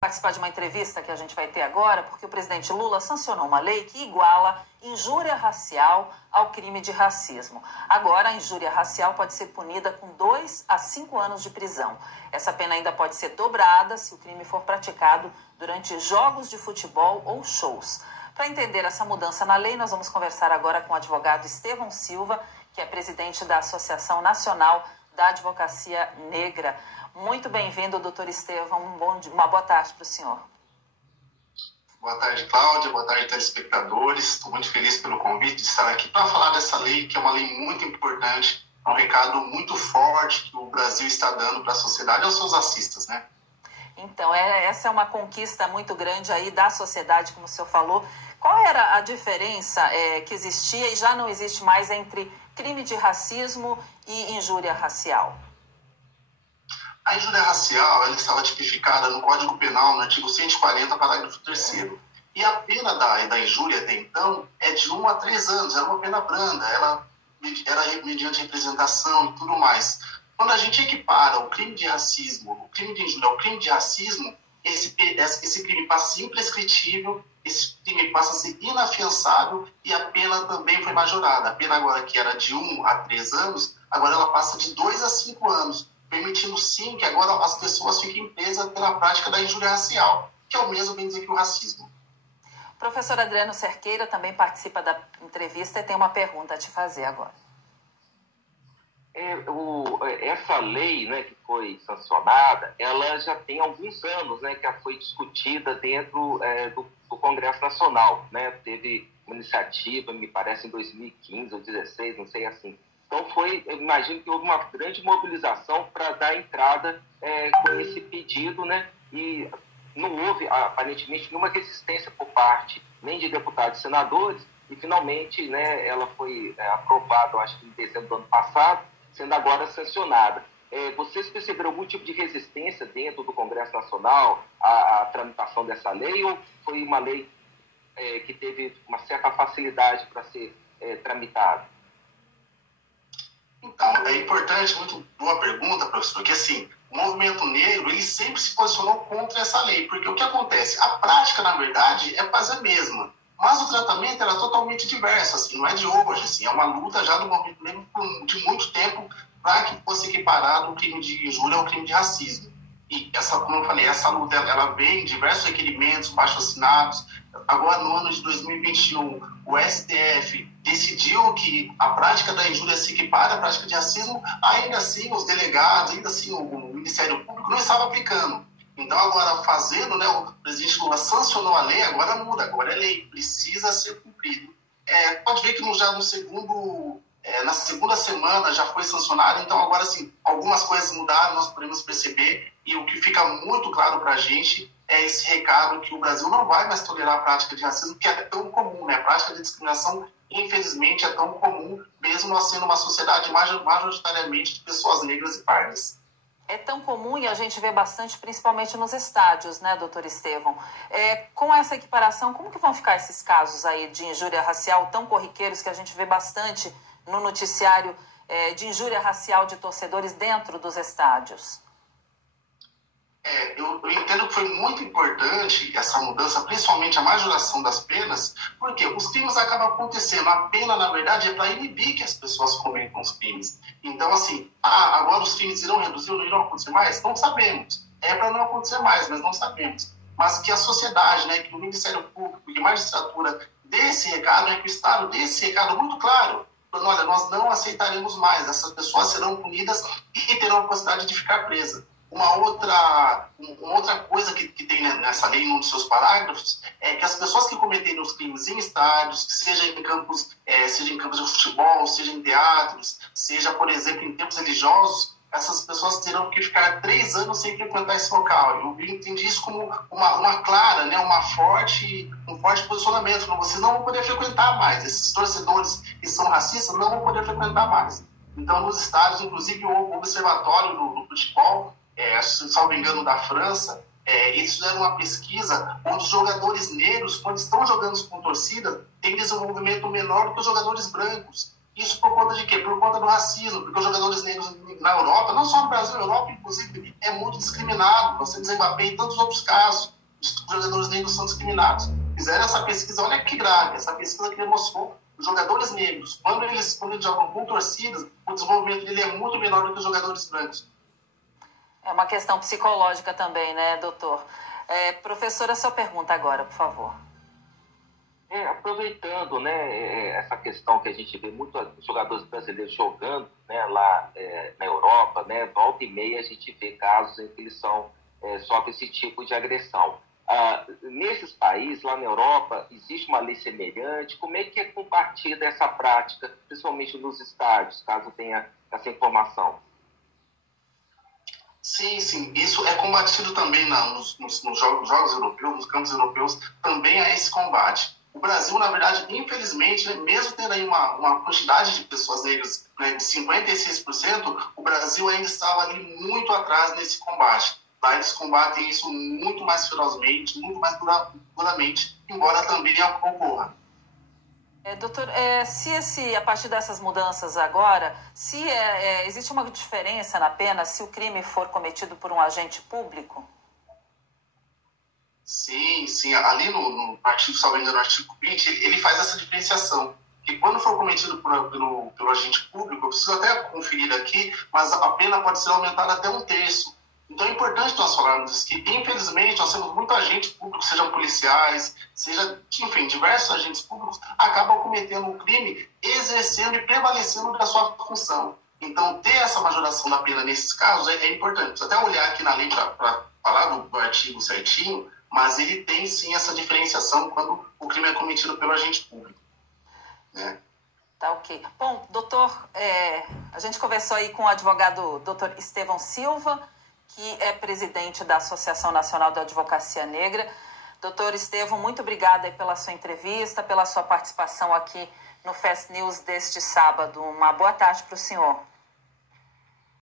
Participar de uma entrevista que a gente vai ter agora, porque o presidente Lula sancionou uma lei que iguala injúria racial ao crime de racismo. Agora, a injúria racial pode ser punida com 2 a 5 anos de prisão. Essa pena ainda pode ser dobrada se o crime for praticado durante jogos de futebol ou shows. Para entender essa mudança na lei, nós vamos conversar agora com o advogado Estevão Silva, que é presidente da Associação Nacional da Advocacia Negra. Muito bem-vindo, doutor Estevão. Uma boa tarde para o senhor. Boa tarde, Cláudia. Boa tarde, telespectadores. Estou muito feliz pelo convite de estar aqui para falar dessa lei, que é uma lei muito importante, é um recado muito forte que o Brasil está dando para a sociedade e aos seus racistas, né? Então, essa é uma conquista muito grande aí da sociedade, como o senhor falou. Qual era a diferença que existia e já não existe mais entre crime de racismo e injúria racial? A injúria racial ela estava tipificada no Código Penal, no artigo 140, parágrafo 3º. E a pena da injúria até então é de 1 a 3 anos, era uma pena branda, ela era mediante representação e tudo mais. Quando a gente equipara o crime de racismo, o crime de injúria ao crime de racismo, esse crime passa a ser imprescritível, esse crime passa a ser inafiançável e a pena também foi majorada. A pena agora que era de 1 a 3 anos, agora ela passa de 2 a 5 anos, permitindo sim que agora as pessoas fiquem presas pela prática da injúria racial, que é o mesmo, bem dizer, que o racismo. O professor Adriano Cerqueira também participa da entrevista e tem uma pergunta a te fazer agora. Essa lei, né, que foi sancionada, ela já tem alguns anos, né, que já foi discutida dentro do Congresso Nacional, né? Teve uma iniciativa, me parece, em 2015 ou 2016, não sei assim. Então eu imagino que houve uma grande mobilização para dar entrada com esse pedido, né? E não houve, aparentemente, nenhuma resistência por parte nem de deputados e senadores, e finalmente, né, ela foi aprovada, acho que em dezembro do ano passado, sendo agora sancionada. Vocês perceberam algum tipo de resistência dentro do Congresso Nacional à tramitação dessa lei, ou foi uma lei que teve uma certa facilidade para ser tramitada? Então, é importante, muito boa pergunta, professor, porque assim, o movimento negro, ele sempre se posicionou contra essa lei, porque o que acontece? A prática, na verdade, é quase a mesma, mas o tratamento era totalmente diverso, assim, não é de hoje, assim, é uma luta já do movimento negro de muito tempo para que fosse equiparado o crime de injúria ao crime de racismo. E, como eu falei, essa luta, ela vem em diversos requerimentos, baixo-assinados. Agora, no ano de 2021, o STF decidiu que a prática da injúria se equipara à prática de racismo, ainda assim os delegados, ainda assim o Ministério Público não estava aplicando. Então, agora fazendo, né, o presidente Lula sancionou a lei, agora muda, agora é lei, precisa ser cumprido. Pode ver que na segunda semana já foi sancionado, então agora sim, algumas coisas mudaram, nós podemos perceber, e o que fica muito claro para a gente é esse recado que o Brasil não vai mais tolerar a prática de racismo, que é tão comum, né? A prática de discriminação, infelizmente, é tão comum, mesmo nós sendo uma sociedade majoritariamente de pessoas negras e pardas. É tão comum e a gente vê bastante, principalmente nos estádios, né, doutor Estevão? Com essa equiparação, como que vão ficar esses casos aí de injúria racial tão corriqueiros que a gente vê bastante no noticiário de injúria racial de torcedores dentro dos estádios? Eu entendo que foi muito importante essa mudança, principalmente a majoração das penas, porque os crimes acabam acontecendo. A pena, na verdade, é para inibir que as pessoas cometam os crimes. Então, assim, agora os crimes irão reduzir ou não irão acontecer mais? Não sabemos. É para não acontecer mais, mas não sabemos. Mas que a sociedade, né, que o Ministério Público, que a magistratura dê esse recado, que o Estado dê esse recado muito claro. Olha, nós não aceitaremos mais, essas pessoas serão punidas e terão a possibilidade de ficar presas. Uma outra coisa que tem nessa lei, em um dos seus parágrafos, é que as pessoas que cometerem os crimes em estádios, seja em campos de futebol, seja em teatros, seja, por exemplo, em templos religiosos, essas pessoas terão que ficar 3 anos sem frequentar esse local. Eu entendi isso como uma clara, né, um forte posicionamento. Vocês não vão poder frequentar mais. Esses torcedores que são racistas não vão poder frequentar mais. Então, nos estádios, inclusive o Observatório do Futebol, salvo engano, da França, eles fizeram uma pesquisa onde os jogadores negros, quando estão jogando com torcida, têm desenvolvimento menor do que os jogadores brancos. Isso por conta de quê? Por conta do racismo, porque os jogadores negros na Europa, não só no Brasil, na Europa, inclusive, é muito discriminado. Nós temos Mbappé e tantos outros casos, os jogadores negros são discriminados. Fizeram essa pesquisa, olha que grave, essa pesquisa que demonstrou os jogadores negros, quando eles jogam com torcidas, o desenvolvimento dele é muito menor do que os jogadores brancos. É uma questão psicológica também, né, doutor? Professora, sua pergunta agora, por favor. Aproveitando, né, essa questão que a gente vê muitos jogadores brasileiros jogando, né, lá na Europa, né, volta e meia a gente vê casos em que eles sofrem esse tipo de agressão. Nesses países, lá na Europa, existe uma lei semelhante? Como é que é compartilhada essa prática, principalmente nos estádios, caso tenha essa informação? Sim, isso é combatido também nos jogos europeus, nos campos europeus, também há esse combate. O Brasil, na verdade, infelizmente, mesmo tendo aí uma quantidade de pessoas negras, né, de 56%, o Brasil ainda estava ali muito atrás nesse combate. Lá eles combatem isso muito mais ferozmente, muito mais duramente, embora também ocorra. Doutor, a partir dessas mudanças agora, existe uma diferença na pena se o crime for cometido por um agente público? Sim. Ali no artigo, salvo engano, no artigo 20, ele faz essa diferenciação. Que quando for cometido pelo agente público, eu preciso até conferir aqui, mas a pena pode ser aumentada até 1/3. Então é importante nós falarmos isso, que infelizmente nós temos muitos agentes públicos, sejam policiais, enfim, diversos agentes públicos, acabam cometendo um crime, exercendo e prevalecendo da sua função. Então ter essa majoração da pena nesses casos é importante. Preciso até olhar aqui na lei para falar do artigo certinho, mas ele tem sim essa diferenciação quando o crime é cometido pelo agente público. Né? Tá, ok. Bom, doutor, a gente conversou aí com o advogado doutor Estevão Silva, que é presidente da Associação Nacional da Advocacia Negra. Doutor Estevão, muito obrigada aí pela sua entrevista, pela sua participação aqui no Fast News deste sábado. Uma boa tarde para o senhor.